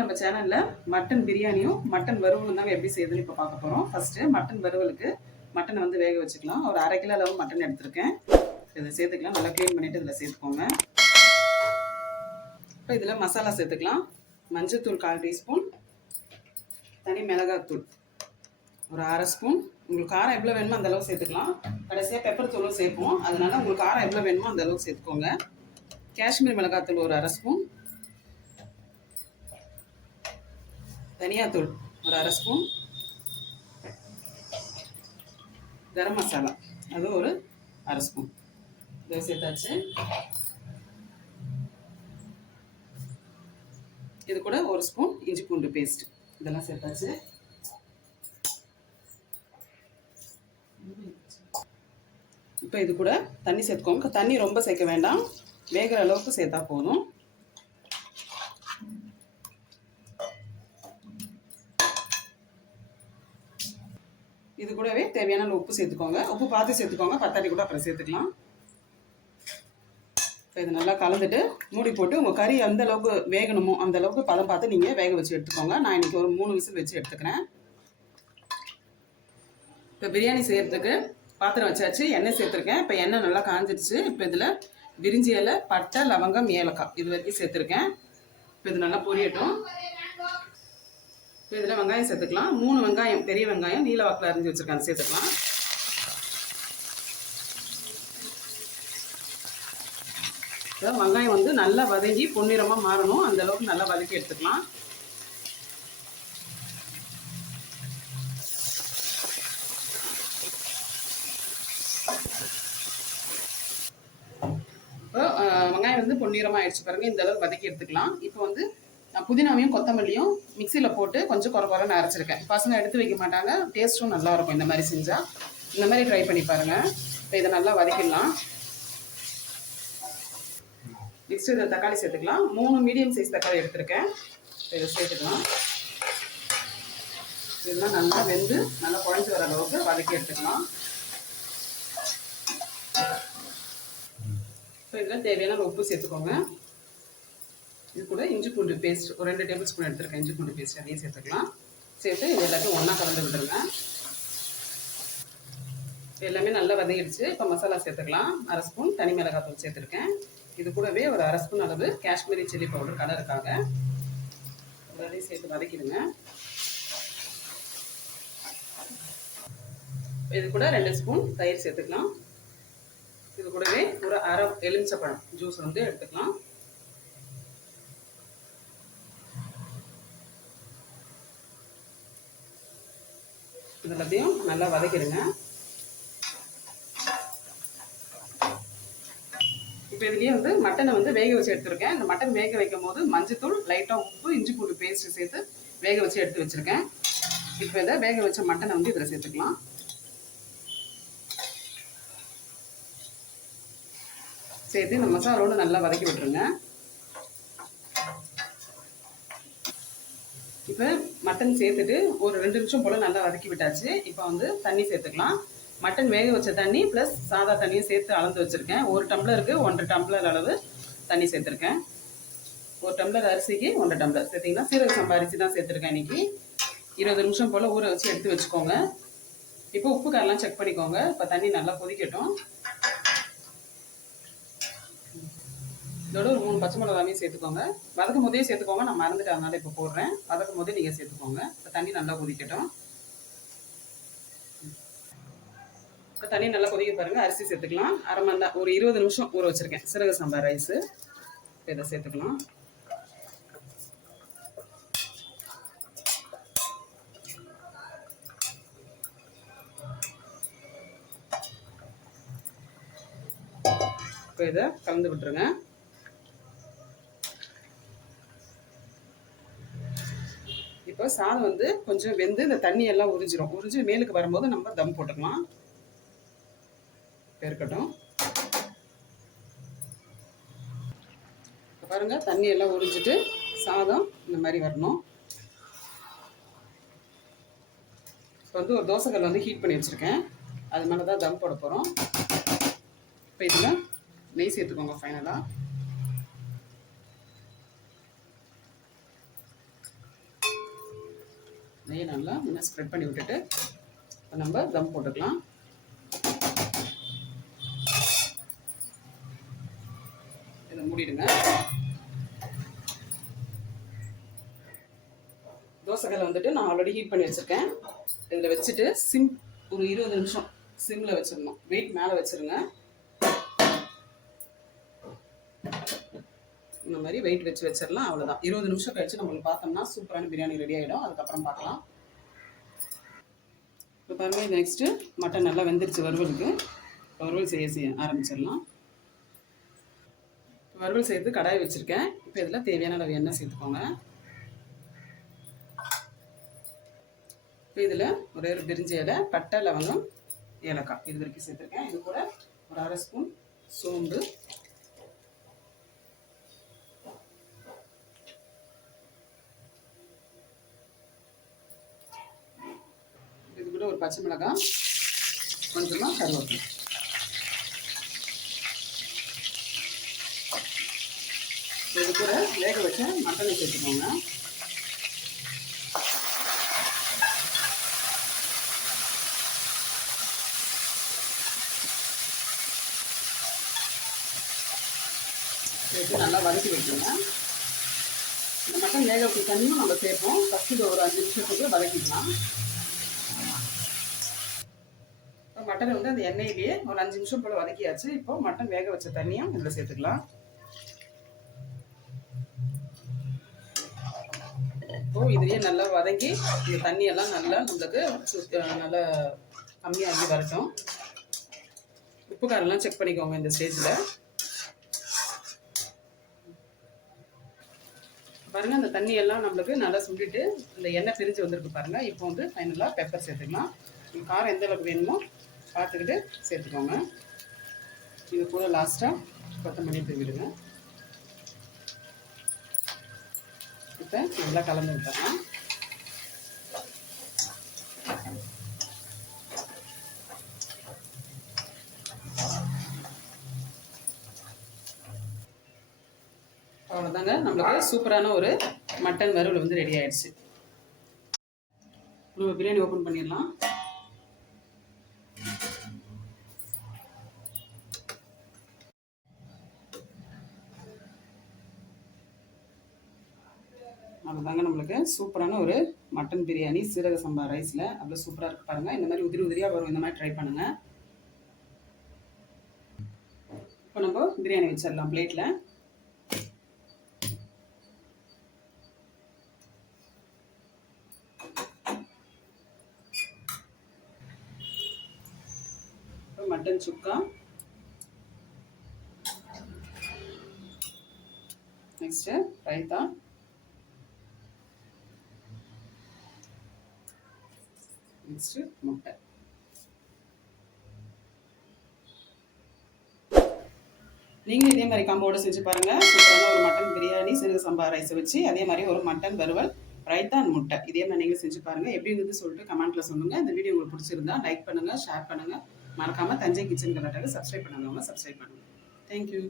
நம்ம சேனலில் மட்டன் பிரியாணியும் மட்டன் வறுவலும் தாங்க எப்படி செய்யுதுன்னு இப்போ பார்க்க போகிறோம் ஃபஸ்ட்டு மட்டன் வறுவலுக்கு மட்டனை வந்து வேக வச்சுக்கலாம். ஒரு அரை கிலோ அளவு மட்டன் எடுத்திருக்கேன். இதை சேர்த்துக்கலாம். நல்லா க்ளீன் பண்ணிவிட்டு இதில் சேர்த்துக்கோங்க. இப்போ இதில் மசாலா சேர்த்துக்கலாம். மஞ்சத்தூள் கால் டீஸ்பூன் தனி மிளகாத்தூள் ஒரு அரை ஸ்பூன். உங்களுக்கு காரம் எவ்வளோ வேணுமோ அந்த அளவு சேர்த்துக்கலாம். கடைசியாக பெப்பர் தூளும் சேர்ப்போம். அதனால உங்களுக்கு காரம் எவ்வளோ வேணுமோ அந்த அளவுக்கு சேர்த்துக்கோங்க. காஷ்மீர் மிளகாத்தூள் ஒரு அரை ஸ்பூன். தனியாத்தூள் ஒரு அரை ஸ்பூன். கரம் மசாலா அது ஒரு அரை ஸ்பூன். இதை சேர்த்தாச்சு இது கூட ஒரு ஸ்பூன் இஞ்சி பூண்டு பேஸ்ட் இதெல்லாம் சேர்த்தாச்சு. இப்போ இது கூட தண்ணி சேர்த்துக்கோங்க. தண்ணி ரொம்ப சேர்க்க வேண்டாம். வேகிற அளவுக்கு சேர்த்தா போதும் இது கூடவே தேவையான அளவு உப்பு சேர்த்துக்கோங்க. உப்பு பார்த்து சேர்த்துக்கோங்க. பத்தாட்டி கூட அப்புறம் சேர்த்துக்கலாம். இப்போ இது நல்லா கலந்துட்டு மூடி போட்டு உங்கள் கறி எந்த அளவுக்கு வேகணுமோ அந்த அளவுக்கு பதம் பார்த்து நீங்கள் வேக வச்சு எடுத்துக்கோங்க. நான் இன்றைக்கி ஒரு மூணு விசில் வச்சு எடுத்துக்கிறேன். இப்போ பிரியாணி செய்கிறதுக்கு பாத்திரம் வச்சாச்சு எண்ணெய் சேர்த்துருக்கேன். இப்போ எண்ணெய் நல்லா காஞ்சிடுச்சு இப்போ இதில் விரிஞ்சி இலை பட்டை லவங்கம் ஏலக்காய் இது வரைக்கும் சேர்த்துருக்கேன். இப்போ இது நல்லா பொரியட்டும். இப்போ இதில் வெங்காயம் சேர்த்துக்கலாம். மூணு வெங்காயம் பெரிய வெங்காயம் நீல வாக்கில் அரிஞ்சு வச்சுருக்காங்க சேர்த்துக்கலாம். வெங்காயம் வந்து நல்லா வதங்கி பொன்னிறமாக மாறணும். அந்த அளவுக்கு நல்லா வதக்கி எடுத்துக்கலாம். வெங்காயம் வந்து பொன்னிறமாக ஆயிடுச்சு பாருங்க. இந்த அளவுக்கு வதக்கி எடுத்துக்கலாம். இப்போ வந்து நான் புதினாவையும் கொத்தமல்லியும் மிக்சியில் போட்டு கொஞ்சம் குறை குறைன்னு அரைச்சிருக்கேன். பசங்க எடுத்து வைக்க மாட்டாங்க. டேஸ்ட்டும் நல்லா இருக்கும் இந்த மாதிரி செஞ்சால் இந்த மாதிரி ட்ரை பண்ணி பாருங்கள் இப்போ இதை நல்லா வதக்கிடலாம். நெக்ஸ்ட் இதை தக்காளி சேர்த்துக்கலாம். மூணு மீடியம் சைஸ் தக்காளி எடுத்திருக்கேன். இப்போ இதை சேர்த்துக்கலாம். இதெல்லாம் நல்லா வெந்து நல்லா குழஞ்சி வர அளவுக்கு வதக்கி எடுத்துக்கலாம். இப்போ இதில் தேவையான உப்பு சேர்த்துக்கோங்க. இது கூட இஞ்சி பூண்டு பேஸ்ட் ஒரு ரெண்டு டேபிள் ஸ்பூன் எடுத்துருக்கேன். இஞ்சி பூண்டு பேஸ்ட் அதையும் சேர்த்துக்கலாம். சேர்த்து இது எல்லாத்தையும் ஒன்றா கலந்து விட்டுருங்க. இது எல்லாமே நல்லா வதங்கிடுச்சு. இப்போ மசாலா சேர்த்துக்கலாம். அரை ஸ்பூன் தனி மிளகாத்தூள் சேர்த்துருக்கேன். இது கூடவே ஒரு அரை ஸ்பூன் அளவு காஷ்மீரி சில்லி பவுடர் கலருக்காக. எல்லாத்தையும் சேர்த்து வதக்கிடுங்க. இது கூட ரெண்டு ஸ்பூன் தயிர் சேர்த்துக்கலாம். இது கூடவே ஒரு அரை எலுமிச்சப்பழம் ஜூஸ் வந்து எடுத்துக்கலாம். இது எல்லாத்தையும் நல்லா வதக்கிடுங்க. இப்போ இதுலேயே வந்து மட்டனை வந்து வேக வச்சு எடுத்துருக்கேன். இந்த மட்டன் வேக வைக்கும் போது மஞ்சத்தூள் லைட்டாக உப்பு இஞ்சி பூண்டு பேஸ்ட் சேர்த்து வேக வச்சு எடுத்து வச்சுருக்கேன். இப்போ இதை வேக வச்ச மட்டனை வந்து இதில் சேர்த்துக்கலாம். சேர்த்து இந்த மசாலோடு நல்லா வதக்கி விட்டுருங்க. இப்போ மட்டன் சேர்த்துட்டு ஒரு ரெண்டு நிமிஷம் போல் நல்லா வதக்கி விட்டாச்சு. இப்போ வந்து தண்ணி சேர்த்துக்கலாம். மட்டன் வேக வச்ச தண்ணி ப்ளஸ் சாதா தண்ணியும் சேர்த்து அளந்து வச்சுருக்கேன். ஒரு டம்ளருக்கு ஒன்றரை டம்ளர் அளவு தண்ணி சேர்த்துருக்கேன். ஒரு டம்ளர் அரிசிக்கு ஒன்றரை டம்ளர். சேர்த்திங்கன்னா சீரக சம்பா அரிசி தான் சேர்த்துருக்கேன் இன்னைக்கு. இருபது நிமிஷம் போல் ஊற வச்சு எடுத்து வச்சுக்கோங்க. இப்போ உப்பு காரெலாம் செக் பண்ணிக்கோங்க. இப்போ தண்ணி நல்லா கொதிக்கட்டும். இதோட ஒரு மூணு பச்சை மிளகாவையும் சேர்த்துக்கோங்க. வதக்கும் போதே சேர்த்துக்கோங்க. நான் மறந்துட்டு அதனால இப்போ போடுறேன். வதக்கும் போதே நீங்கள் சேர்த்துக்கோங்க. இப்போ தண்ணி நல்லா கொதிக்கட்டும். இப்போ தண்ணி நல்லா கொதிக்க பாருங்க. அரிசி சேர்த்துக்கலாம். அரை மணி நேரம் ஒரு இருபது நிமிஷம் ஊற வச்சுருக்கேன். சிறகு சாம்பார் ரைஸு இப்போ இதை சேர்த்துக்கலாம். இப்போ இதை கலந்து விட்டுருங்க. இப்போ சாதம் வந்து கொஞ்சம் வெந்து இந்த தண்ணி எல்லாம் உறிஞ்சிரும். உறிஞ்சி மேலுக்கு வரும்போது நம்ம தம் போட்டுக்கலாம். இப்ப இருக்கட்டும். பாருங்க தண்ணி எல்லாம் உறிஞ்சிட்டு சாதம் இந்த மாதிரி வரணும். இப்போ வந்து ஒரு தோசைக்கல் வந்து ஹீட் பண்ணி வச்சுருக்கேன். அது மேலே தான் தம் போட போகிறோம் இப்போ இதில் நெய் சேர்த்துக்கோங்க ஃபைனலாக நெய்யை நல்லா இன்னும் ஸ்ப்ரெட் பண்ணி விட்டுட்டு இப்போ நம்ம தம் போட்டுக்கலாம். இதை மூடிடுங்க. தோசைக்கல்லை வந்துட்டு நான் ஆல்ரெடி ஹீட் பண்ணி வச்சுருக்கேன். இதில் வச்சுட்டு சிம் ஒரு இருபது நிமிஷம் சிம்மில் வச்சிடணும். வெயிட் மேலே வச்சுருங்க. இந்த மாதிரி வெயிட் வச்சு வச்சிடலாம் அவ்வளோதான் இருபது நிமிஷம் கழிச்சு நம்மளுக்கு பார்த்தோம்னா சூப்பரான பிரியாணி ரெடி ஆகிடும் அதுக்கப்புறம் பார்க்கலாம். இப்போ பாருங்கள் இது நெக்ஸ்ட்டு மட்டன் நல்லா வெந்துருச்சு வறுவலுக்கு. வறுவல் செய்ய செய்ய ஆரம்பிச்சிடலாம். வறுவல் செய்யறது கடாய் வச்சுருக்கேன். இப்போ இதில் தேவையான அளவு எண்ணெய் சேர்த்துக்கோங்க. இப்போ இதில் ஒரே ஒரு பிரிஞ்சி இலை பட்டை லவங்கம் ஏலக்காய். இது வரைக்கும் சேர்த்துருக்கேன். இது கூட ஒரு அரை ஸ்பூன் சோம்பு இது கூட ஒரு பச்சை மிளகாய் கொஞ்சமாக கருவேப்பிலை. இது கூட வேக வச்ச மட்டனை சேர்த்துக்கோங்க. சேர்த்து நல்லா வதக்கி வைக்கணும் இந்த மட்டன் வேக வச்சு தண்ணியும் நம்ம சேர்ப்போம். ஃபஸ்ட்டு ஒரு அஞ்சு நிமிஷத்துக்கு வதக்கிக்கலாம். மட்டன் வந்து அந்த எண்ணெயிலேயே ஒரு அஞ்சு நிமிஷம் போல் வதக்கியாச்சு. இப்போ மட்டன் வேக வச்ச தண்ணியும் இதில் சேர்த்துக்கலாம். இப்போ இதுலேயே நல்லா வதங்கி இந்த தண்ணியெல்லாம் நல்லா நம்மளுக்கு சுத்த நல்லா கம்மியாகி வரட்டும். உப்பு காரெல்லாம் செக் பண்ணிக்கோங்க இந்த ஸ்டேஜில் பாருங்கள் அந்த தண்ணி எல்லாம் நம்மளுக்கு நல்லா சுண்டிட்டு இந்த எண்ணெய் பிரிஞ்சு வந்திருக்கு பாருங்கள் இப்போ வந்து ஃபைனலாக பெப்பர் சேர்த்துக்கலாம். காரம் எந்த அளவுக்கு வேணுமோ பார்த்துக்கிட்டு சேர்த்துக்கோங்க. இது கூட லாஸ்ட்டாக கொத்தமல்லி தூவிடுங்க. இப்போ நல்லா கலந்து விட்டுறலாம். அவ்வளோதாங்க நம்மளுக்கு சூப்பரான ஒரு மட்டன் வறுவல் வந்து ரெடி ஆயிடுச்சு. நம்ம பிரியாணி ஓப்பன் பண்ணிடலாம். உங்களுக்கு சூப்பரான ஒரு மட்டன் பிரியாணி சீரக சம்பா ரைஸில். அவ்வளோ சூப்பராக இருக்குது பாருங்கள் இந்த மாதிரி உதிரி உதிரியாக வரும். இந்த மாதிரி ட்ரை பண்ணுங்கள் இப்போ நம்ம பிரியாணி வச்சிடலாம் பிளேட்டில் mutton chukka. Next raita. Next முட்டை நீங்களும் இதே மாதிரி காம்போட செஞ்சு பாருங்கள் சூப்பரான ஒரு மட்டன் பிரியாணி சிறு சம்பா ரைஸை வச்சு அதே மாதிரி ஒரு மட்டன் வறுவல் ரைத்தா அண்ட் முட்டை. இதே மாதிரி நீங்களும் செஞ்சு பாருங்கள் எப்படி இருந்து சொல்லிட்டு கமெண்ட்டில் சொல்லுங்கள் இந்த வீடியோ உங்களுக்கு பிடிச்சிருந்தா லைக் பண்ணுங்கள் ஷேர் பண்ணுங்கள் மறக்காமல் தஞ்சை கிச்சன் கலாட்டாக சப்ஸ்கிரைப் பண்ணாதவங்க சப்ஸ்கிரைப் பண்ணுங்கள் தேங்க்யூ